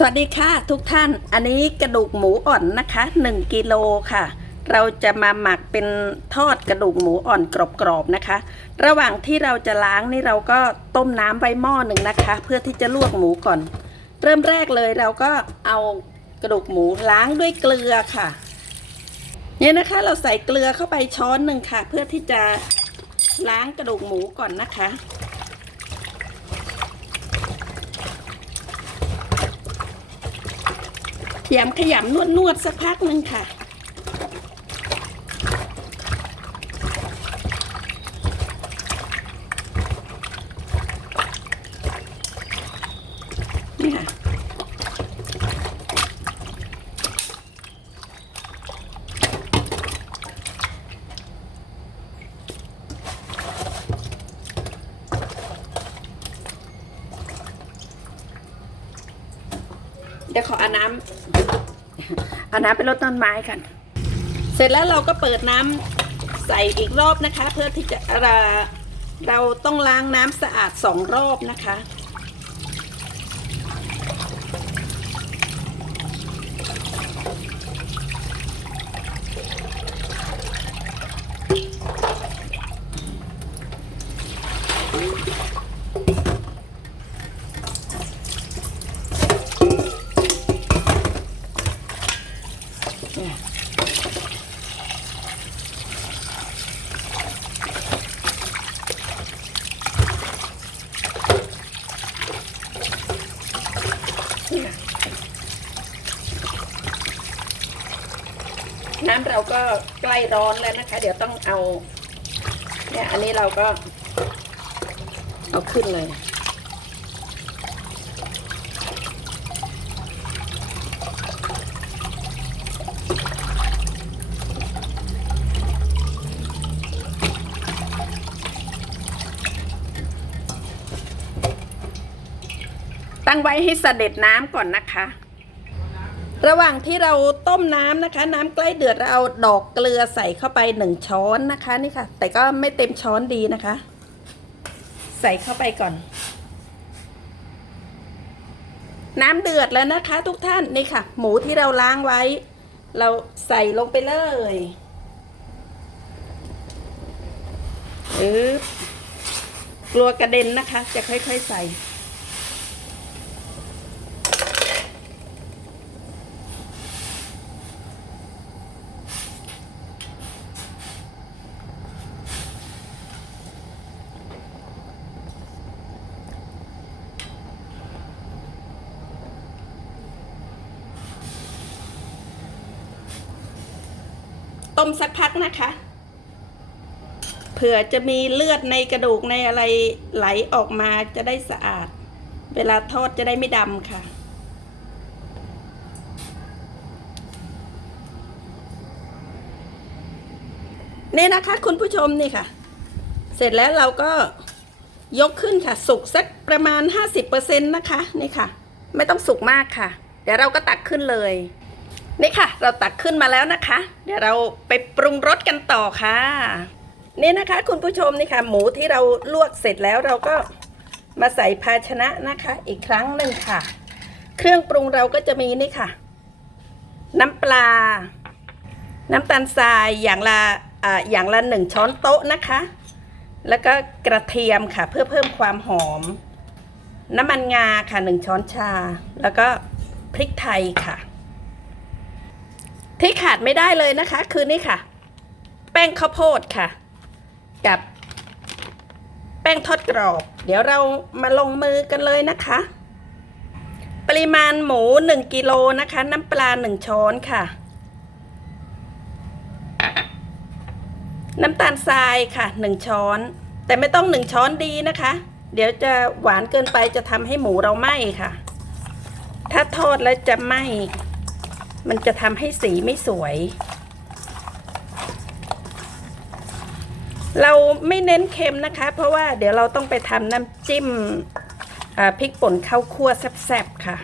สวัสดีค่ะทุกท่านอันนี้กระดูกหมูอ่อนนะคะ1กิโลค่ะ เราจะมาหมักเป็นทอดกระดูกหมูอ่อนกรอบๆนะคะ ระหว่างที่เราจะล้างนี่เราก็ต้มน้ำไว้หม้อหนึ่งนะคะ เพื่อที่จะลวกหมูก่อน เริ่มแรกเลยเราก็เอากระดูกหมูล้างด้วยเกลือค่ะเนี่ยนะคะเราใส่เกลือเข้าไปช้อนหนึ่งค่ะ เพื่อที่จะล้างกระดูกหมูก่อนนะคะ ขยำขยำนวดนวดสักพักหนึ่งค่ะนี่ค่ะเดี๋ยวขออาน้ำ เอาน้ำไปรดต้นไม้กัน เสร็จแล้วเราก็เปิดน้ำใส่อีกรอบนะคะ เพื่อที่จะเราเราต้องล้างน้ำสะอาดสองรอบนะคะ น้ำ เราก็ใกล้ร้อนแล้วนะคะ เดี๋ยวต้องเอา เนี่ย อันนี้เราก็ เอาขึ้นเลยตั้งไว้ให้เสด็จน้ำก่อนนะคะ ระหว่างที่เราต้มน้ำนะคะ น้ำใกล้เดือดเราเอาดอกเกลือใส่เข้าไปหนึ่งช้อนนะคะนี่ค่ะ แต่ก็ไม่เต็มช้อนดีนะคะ ใส่เข้าไปก่อน น้ำเดือดแล้วนะคะ ทุกท่านนี่ค่ะ หมูที่เราล้างไว้ เราใส่ลงไปเลยอึ๊บกลัวกระเด็นนะคะ จะค่อย ๆ ใส่ ต้มสักพักนะคะ เผื่อจะมีเลือดในกระดูกในอะไรไหลออกมาจะได้สะอาด เวลาทอดจะได้ไม่ดำค่ะนี่นะคะคุณผู้ชมนี่ค่ะ เสร็จแล้วเราก็ยกขึ้นค่ะ สุกสักประมาณ 50%นะคะนี่ค่ะ ไม่ต้องสุกมากค่ะ เดี๋ยวเราก็ตักขึ้นเลย นี่ค่ะ เราตักขึ้นมาแล้วนะคะ เดี๋ยวเราไปปรุงรสกันต่อค่ะ นี่นะคะ คุณผู้ชมนี่ค่ะ หมูที่เราลวกเสร็จแล้วเราก็มาใส่ภาชนะนะคะ อีกครั้งหนึ่งค่ะ เครื่องปรุงเราก็จะมีนี่ค่ะ น้ำปลา น้ำตาลทรายอย่างละอ่าอย่างละหนึ่งช้อนโต๊ะนะคะ แล้วก็กระเทียมค่ะ เพื่อเพิ่มความหอม น้ำมันงาค่ะหนึ่งช้อนชา แล้วก็พริกไทยค่ะ ที่ขาดไม่ได้เลยนะคะ คือนี่ค่ะ แป้งข้าวโพดค่ะ กับแป้งทอดกรอบ เดี๋ยวเรามาลงมือกันเลยนะคะ ปริมาณหมู 1กิโลนะคะ น้ำปลา 1 ช้อนค่ะ น้ำตาลทรายค่ะ 1 ช้อน แต่ไม่ต้อง 1 ช้อนดีนะคะ เดี๋ยวจะหวานเกินไปจะทำให้หมูเราไหม้ค่ะ ถ้าทอดแล้วจะไหม้ มันจะทำให้สีไม่สวย เราไม่เน้นเค็มนะคะ เพราะว่าเดี๋ยวเราต้องไปทำน้ำจิ้มพริกป่นข้าวคั่วแซ่บๆค่ะ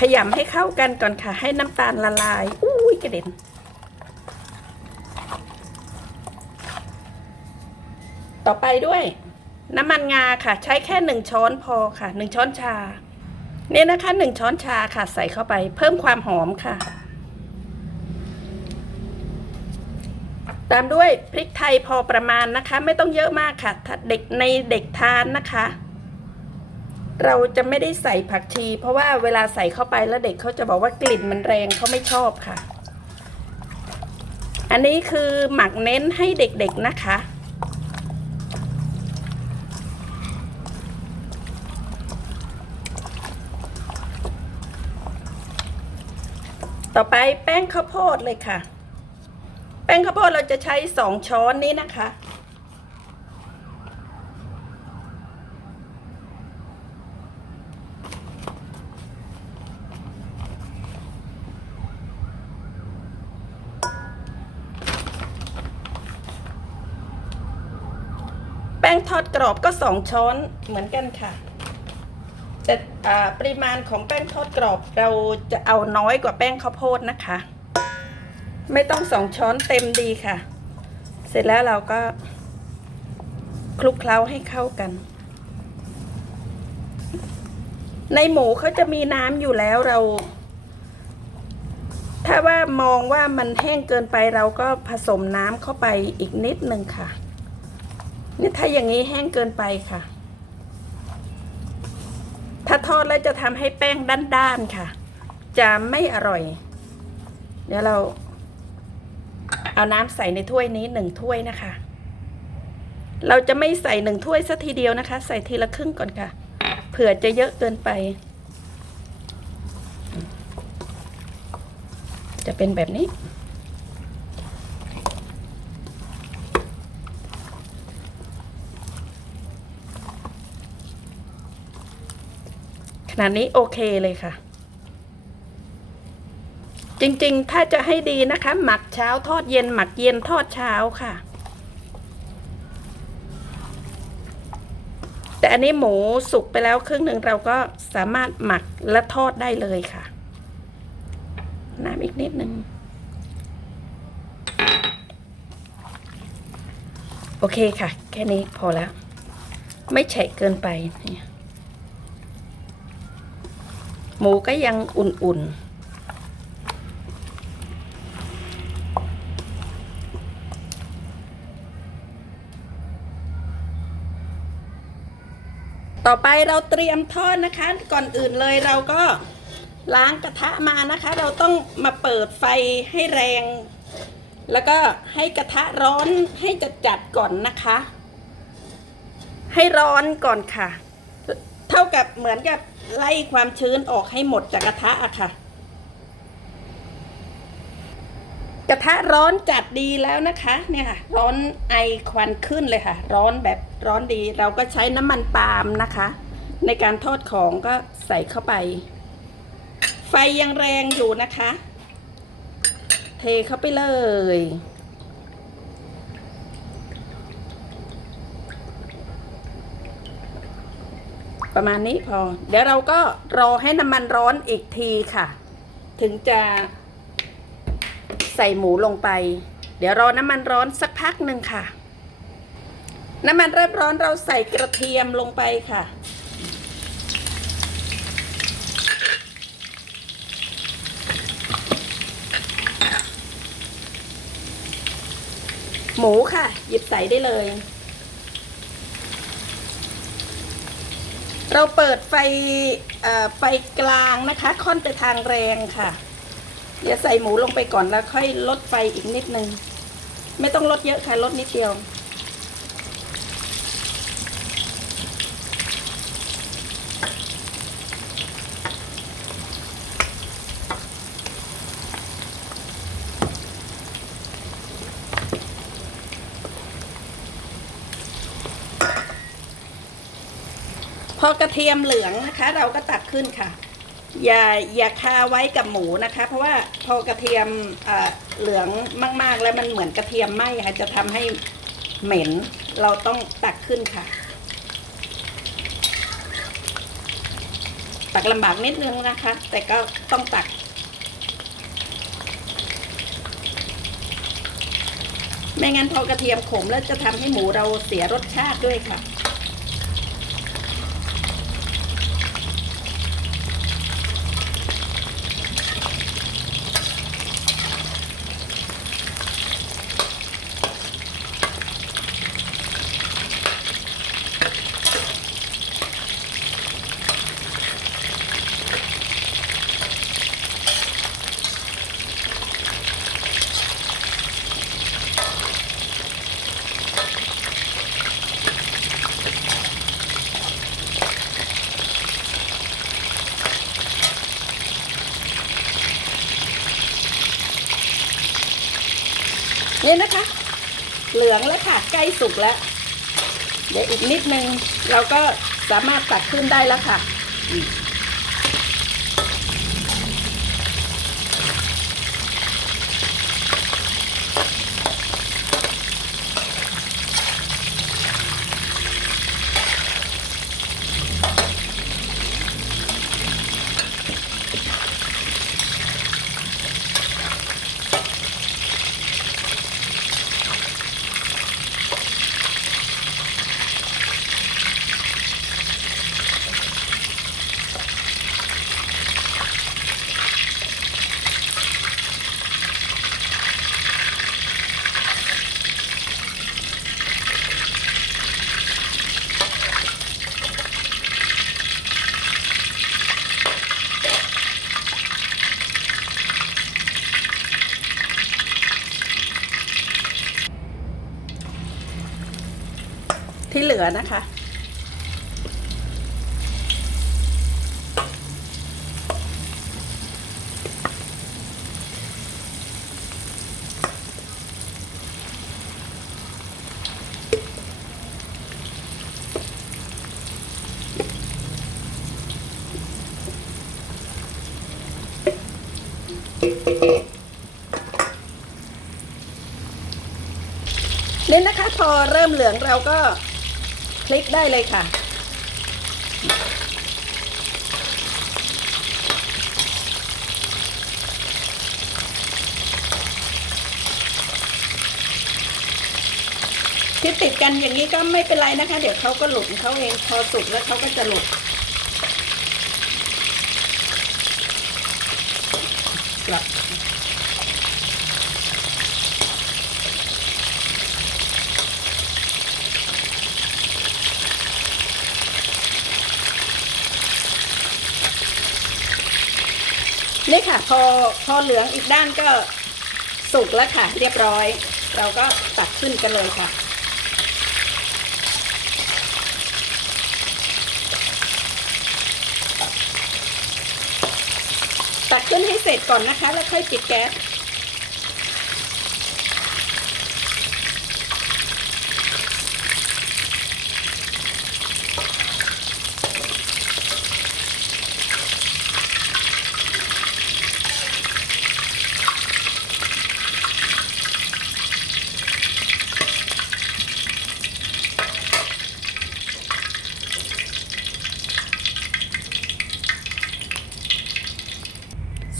ขยำให้เข้ากันก่อนค่ะ ให้น้ำตาลละลาย อุ้ยกระเด็นต่อไปด้วย น้ำมันงาค่ะ ใช้แค่หนึ่งช้อนพอค่ะหนึ่งช้อนชา เนี่ยนะคะหนึ่งช้อนชาค่ะ ใส่เข้าไป เพิ่มความหอมค่ะ ตามด้วยพริกไทยพอประมาณนะคะ ไม่ต้องเยอะมากค่ะถ้าเด็กในเด็กทานนะคะ เราจะไม่ได้ใส่ผักชี เพราะว่าเวลาใส่เข้าไปแล้วเด็กเขาจะบอกว่ากลิ่นมันแรงเขาไม่ชอบค่ะ อันนี้คือหมักเน้นให้เด็กๆนะคะ ต่อไปแป้งข้าวโพดเลยค่ะ แป้งข้าวโพดเราจะใช้สองช้อนนี้นะคะ แป้งทอดกรอบก็สองช้อนเหมือนกันค่ะ แต่ปริมาณของแป้งทอดกรอบเราจะเอาน้อยกว่าแป้งข้าวโพดนะคะ ไม่ต้องสองช้อนเต็มดีค่ะ เสร็จแล้วเราก็คลุกเคล้าให้เข้ากัน ในหมูเขาจะมีน้ำอยู่แล้วเรา ถ้าว่ามองว่ามันแห้งเกินไปเราก็ผสมน้ำเข้าไปอีกนิดนึงค่ะนี่ถ้าอย่างนี้แห้งเกินไปค่ะ ถ้าทอดแล้วจะทำให้แป้งด้านๆค่ะ จะไม่อร่อย เดี๋ยวเราเอาน้ำใส่ในถ้วยนี้หนึ่งถ้วยนะคะ เราจะไม่ใส่หนึ่งถ้วยสัทีเดียวนะคะ ใส่ทีละครึ่งก่อนค่ะ เผื่อจะเยอะเกินไป จะเป็นแบบนี้ ขนาดนี้โอเคเลยค่ะ จริงๆ ถ้าจะให้ดีนะคะ หมักเช้าทอดเย็น หมักเย็นทอดเช้าค่ะ แต่อันนี้หมูสุกไปแล้วครึ่งหนึ่งเราก็สามารถหมักและทอดได้เลยค่ะ น้ำอีกนิดนึงโอเคค่ะ แค่นี้พอแล้ว ไม่แฉะเกินไปเนี่ย หมูก็ยังอุ่นๆต่อไปเราเตรียมทอดนะคะ ก่อนอื่นเลยเราก็ล้างกระทะมานะคะ เราต้องมาเปิดไฟให้แรง แล้วก็ให้กระทะร้อนให้จัดจัดๆก่อนนะคะ ให้ร้อนก่อนค่ะ เท่ากับเหมือนกับ ไล่ความชื้นออกให้หมดจากกระทะอะค่ะ กระทะร้อนจัดดีแล้วนะคะ เนี่ยค่ะ ร้อนไอควันขึ้นเลยค่ะ ร้อนแบบร้อนดี เราก็ใช้น้ำมันปาล์มนะคะ ในการทอดของก็ใส่เข้าไป ไฟยังแรงอยู่นะคะ เทเข้าไปเลย ประมาณนี้พอ เดี๋ยวเราก็รอให้น้ำมันร้อนอีกทีค่ะ ถึงจะใส่หมูลงไป เดี๋ยวรอน้ำมันร้อนสักพักหนึ่งค่ะ น้ำมันเริ่มร้อนเราใส่กระเทียมลงไปค่ะ หมูค่ะ หยิบใส่ได้เลย เราเปิดไฟไฟกลางนะคะ ค่อนไปทางแรงค่ะเดี๋ยวใส่หมูลงไปก่อนแล้วค่อยลดไฟอีกนิดนึง ไม่ต้องลดเยอะค่ะลดนิดเดียว พอกระเทียมเหลืองนะคะ เราก็ตักขึ้นค่ะ อย่าอย่าคาไว้กับหมูนะคะ เพราะว่าพอกระเทียมเอ่อเหลืองมาก ๆ แล้วมันเหมือนกระเทียมไหม้ค่ะจะทำให้เหม็นเราต้องตักขึ้นค่ะ ตักลำบากนิดนึงนะคะ แต่ก็ต้องตักไม่งั้นพอกระเทียมขมแล้วจะทำให้หมูเราเสียรสชาติด้วยค่ะ นี่นะคะ เหลืองแล้วค่ะ ใกล้ สุกแล้ว เดี๋ยวอีกนิดนึงเราก็สามารถตักขึ้นได้แล้วค่ะ อืมที่เหลือนะคะ นี่นะคะ พอเริ่มเหลืองเราก็ ลิกได้เลยค่ะที่ติดกันอย่างนี้ก็ไม่เป็นไรนะคะ เดี๋ยวเขาก็หลุดเขาเองพอสุกแล้วเขาก็จะหลุดกลับ นี่ค่ะ พอพอเหลืองอีกด้านก็สุกแล้วค่ะ เรียบร้อย เราก็ตักขึ้นกันเลยค่ะตักขึ้นให้เสร็จก่อนนะคะ แล้วค่อยปิดแก๊ส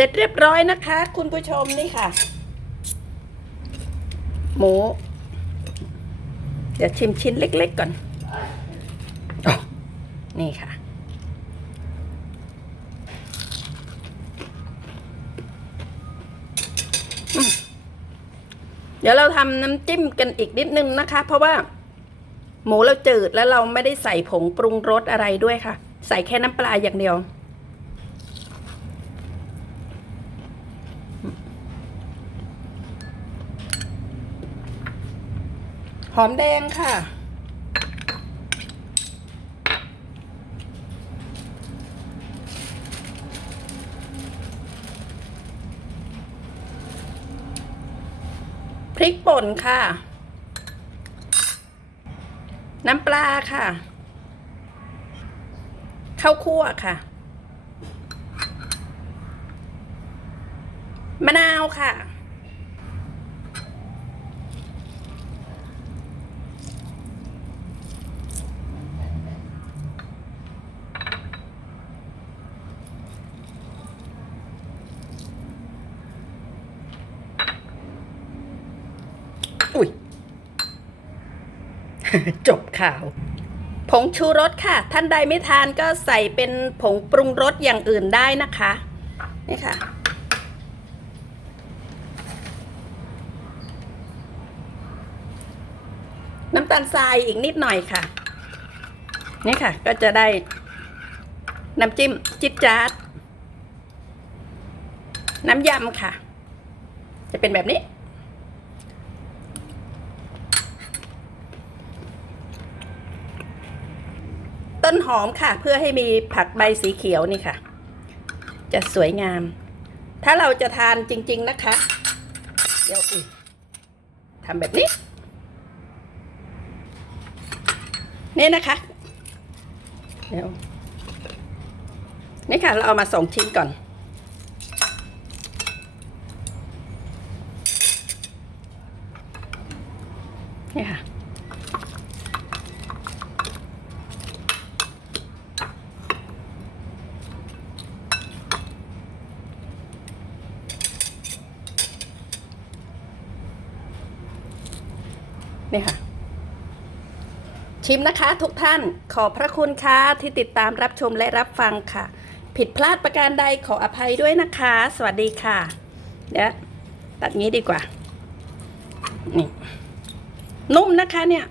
สร็จเรียบร้อยนะคะ คุณผู้ชมนี่ค่ะ หมู เดี๋ยวชิมชิ้นเล็ก ๆ ก่อนอนี่ค่ะ เดี๋ยวเราทำน้ำจิ้มกันอีกนิดนึงนะคะ เพราะว่า หมูเราจืดแล้วเราไม่ได้ใส่ผงปรุงรสอะไรด้วยค่ะ ใส่แค่น้ำปลาอย่างเดียว อมแดงค่ะ พริกป่นค่ะ น้ำปลาค่ะ ข้าวคั่วค่ะ มะนาวค่ะ อุ้ย จบข่าว ผงชูรสค่ะ ท่านใดไม่ทานก็ใส่เป็นผงปรุงรสอย่างอื่นได้นะคะ นี่ค่ะ น้ำตาลทรายอีกนิดหน่อยค่ะ นี่ค่ะ ก็จะได้น้ำจิ้มจิ๊ดจ๊าดน้ำยำค่ะ จะเป็นแบบนี้ ต้นหอมค่ะ เพื่อให้มีผักใบสีเขียวนี่ค่ะ จะสวยงาม ถ้าเราจะทานจริง ๆนะคะ เดี๋ยวอุ๊ยทำแบบนี้ นี่นะคะ เดี๋ยว นี่ค่ะ เราเอามาสองชิ้นก่อน นี่ค่ะ นี่ค่ะ ชิมนะคะทุกท่านขอบพระคุณค่ะที่ติดตามรับชมและรับฟังค่ะ ผิดพลาดประการใดขออภัยด้วยนะคะ สวัสดีค่ะ เดี๋ยวตัดงี้ดีกว่า นี่ นุ่มนะคะเนี่ย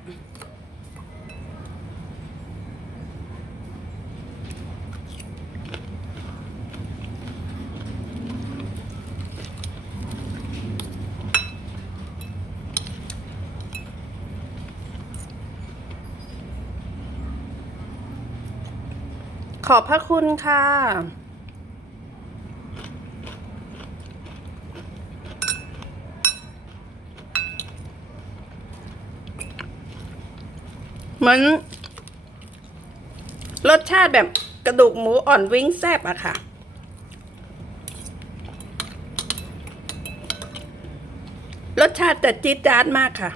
ขอบพระคุณค่ะ เหมือน รสชาติแบบกระดูกหมูอ่อนวิ้งแซบอะค่ะรสชาติจะจี๊ดจ๊าดมากค่ะ